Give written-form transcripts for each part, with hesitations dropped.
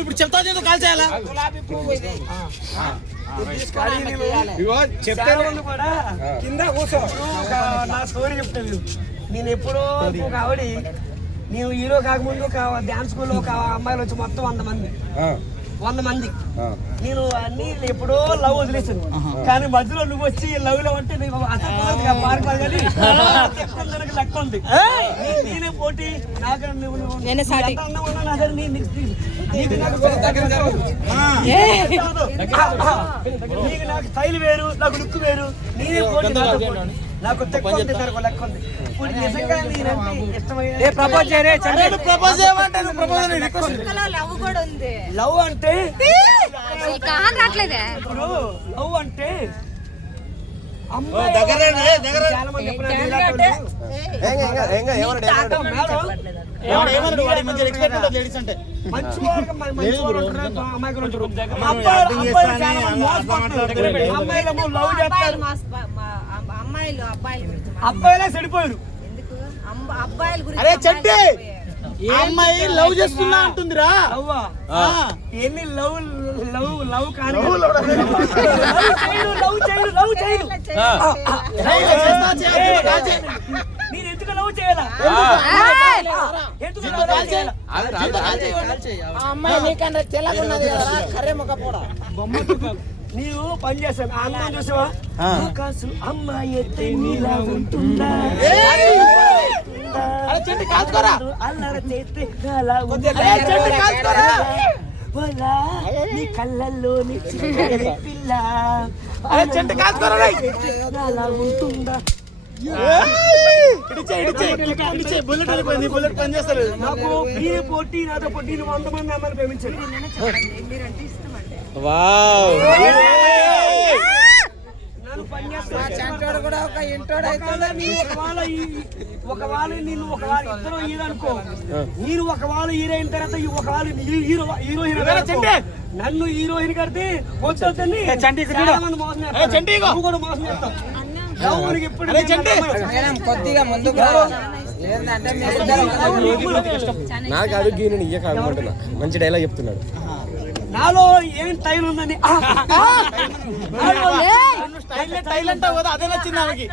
ఇప్పుడు చెప్తా కాల్ చేయాలా కింద కూర్చో నా స్టోరీ చెప్తాను. నేను ఎప్పుడో కావడి నేను హీరో కాకముందు డాన్స్ స్కూల్లో ఒక అమ్మాయిలు వచ్చి మొత్తం 100 మంది నేను అన్ని ఎప్పుడో లవ్ వదిలేసాను. కానీ మధ్యలో నువ్వు వచ్చి లవ్ లో అంటే నీకు పారిపోదు కానీ లెక్క ఉంది. నేనే పోటీ నాకు నాకు స్టైల్ వేరు, నాకు లుక్ వేరు. నేనే పోటీ నాకు లెక్క ఉంది. ఇప్పుడు నిజంగా నేనంటే ఇష్టమైన లవ్ అంటే ఇప్పుడు లవ్ అంటే అబ్బాయిలే చెడిపోయారు. అరే చెట్టే అమ్మాయి లవ్ చేస్తున్నా అంటుందిరా. ఎన్ని లవ్ లవ్ లవ్ కానీ నేను ఎందుకు లవ్ చేయాలా? అమ్మాయి నీకన్నా తెల్లగున్నది కర్రే మొక్క పోడా నీవు పని చేశాను. అందరం చూసావా? అమ్మాయి నీలా ఉంటుందా, అల్లర చేస్తే నీ కళ్ళల్లోని పిల్ల అలా ఉంటుందా. నాకు మీరే పోటీ, నాతో పోటీ. 100 మంది అమ్మాయిని ప్రేమించాను. ఒకవేళ నేను ఒకవేళ ఇద్దరు హీరో అనుకో, నేను ఒకవేళ హీరో అయిన తర్వాత ఒకవేళ హీరోయిన్ నన్ను హీరోయిన్ కడితే వచ్చి కూడా మోసం చేస్తాం. కొద్దిగా ముందుకు నాకు అడుగు కాకుంటున్నా మంచి డైలాగ్ చెప్తున్నాడు. నాలో ఏం టైల్ ఉందని అదే నచ్చింది ఆమెకి.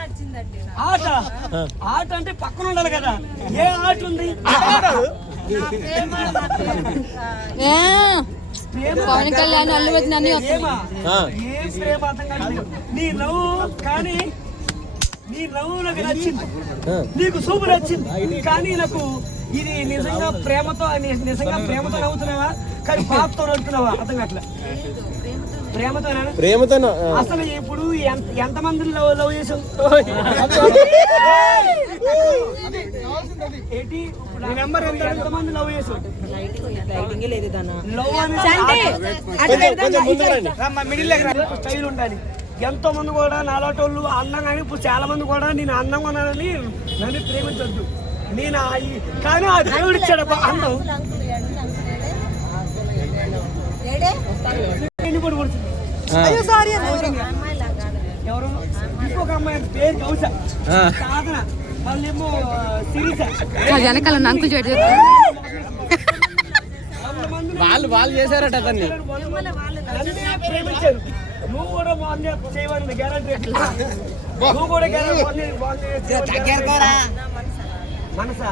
ఆట ఆట అంటే పక్కన ఉండాలి కదా. ఏ ఆట ఉంది? పవన్ కళ్యాణ్ అల్లు వచ్చిన ఏం ప్రేమ అర్థం కాదు. నీ నవ్వు కానీ నీ నవ్వు నాకు నచ్చింది, నీకు సూపర్ నచ్చింది. కానీ నాకు ఇది నిజంగా ప్రేమతో నవ్వుతున్నావా కానీ పాపతో నవ్వుతున్నావా అర్థం కావట్లే. ప్రేమతో అసలు ఇప్పుడు ఎంతమంది లవ్ చేసావు? ఎంతమంది లవ్ చేసావు? స్టైల్ ఉండాలి. ఎంతో మంది కూడా నాలాటోళ్ళు అందంగా, ఇప్పుడు చాలా మంది కూడా నేను అందంగా ఉన్నానని నన్ను ప్రేమించొద్దు. నేను కానీ ఆ దేవుడు ఇచ్చాడు అందం. ఎవరు ఇంకొక అమ్మాయి పేరు కౌస సాధన, వాళ్ళేమో సిరీస. వెనకాల అంకుల్ చెడు వాళ్ళు చేశారట అతన్ని. ప్రేమించారు. నువ్వు కూడా బాగుంది చేయమని గ్యారంటీ. నువ్వు కూడా మనసా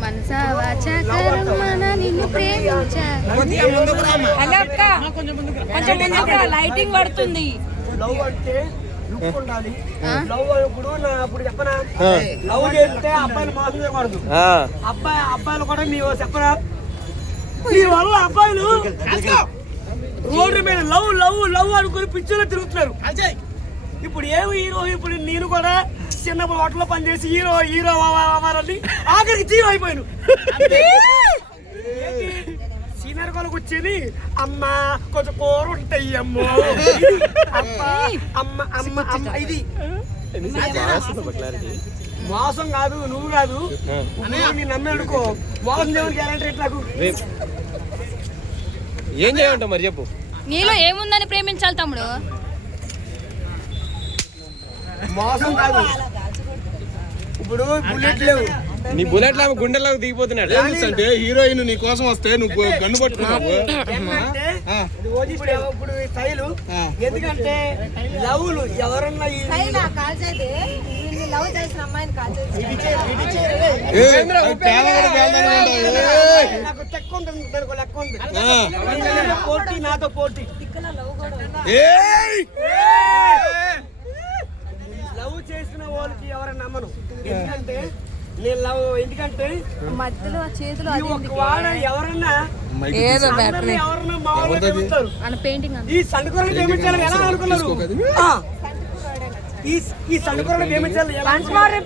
మనసా వాచా కర్మన నిన్ను ప్రేమించా. లైటింగ్ పడుతుంది. లవ్ అంటే లుక్ ఉండాలి. లవ్ ఇప్పుడు చెప్పనా, లవ్ చేస్తే అబ్బాయిలు మోసం చేయకూడదు. అబ్బాయిలు కూడా మీరు చెప్పరా, మీ వల్ల అబ్బాయిలు రోడ్డు మీద లవ్ లవ్ లవ్ అనుకుని పిక్చర్లో తిరుగుతున్నారు. ఇప్పుడు ఏమి హీరో, ఇప్పుడు నేను కూడా చిన్నప్పుడు హోటల్లో పనిచేసి హీరో హీరో అవ్వాలని ఆఖరికి జీరో అయిపోయాను. సీనియర్ వాళ్ళకి వచ్చేది అమ్మ కొంచెం కూర ఉంటాయి అమ్మో అమ్మ అమ్మ అమ్మ అమ్మ. ఇది మోసం కాదు, నువ్వు కాదు. నేను నమ్మేడుకో మోసం దేవుని గ్యారెంటీ ఎట్లాకు. ఏం చేయమంటావు మరి చెప్పు. నీలో ఏముందని ప్రేమించాలి తమ్ముడు? మోసం కాదు. ఇప్పుడు బుల్లెట్ లేవు, నీ బుల్లెట్ ఆమె గుండెల్లోకి దిగిపోతున్నాడు. అంటే హీరోయిన్ నీ కోసం వస్తే నువ్వు గన్ను పట్టుకున్నావు. ఏంటంటే, ఇప్పుడు ఈ స్టైలు ఎందుకంటే లవ్లు ఎవరన్నా లవ్ చేసిన అమ్మాయిని నాకు చెక్క ఉంటుంది, దానికి ఒక లెక్క ఉంది. పోటీ నాతో పోటీ. లవ్ చేసిన వాళ్ళకి ఎవరైనా నమ్మను. ఎందుకంటే నేను లవ్ ఎందుకంటే మధ్యలో చేతులు ఈ ఒక్క వాడ ఎవరన్నా అందరినీ ఎవరన్నా మామూలుగా చెబుతారు. పెయింటింగ్ ఈ సండుకోరని ప్రేమించాలని ఎలా అనుకున్నారు? ఈ సండుకోరని ప్రేమించాలని ఎలా అనుకున్నారు?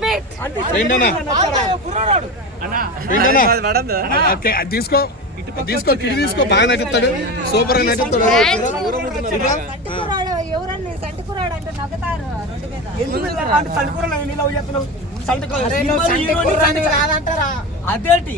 అంటే తీసుకో తీసుకో కిడి తీసుకో, బాగా నటిస్తాడు, సూపర్ గా నటిస్తాడు. ఎవరన్నా సంటికురాడు అంటే నవ్వుతారు రోడ్డు మీద. ఎందుకు సండుకోరని లవ్ చేస్తున్నావు? కాదంటారా? అదేంటి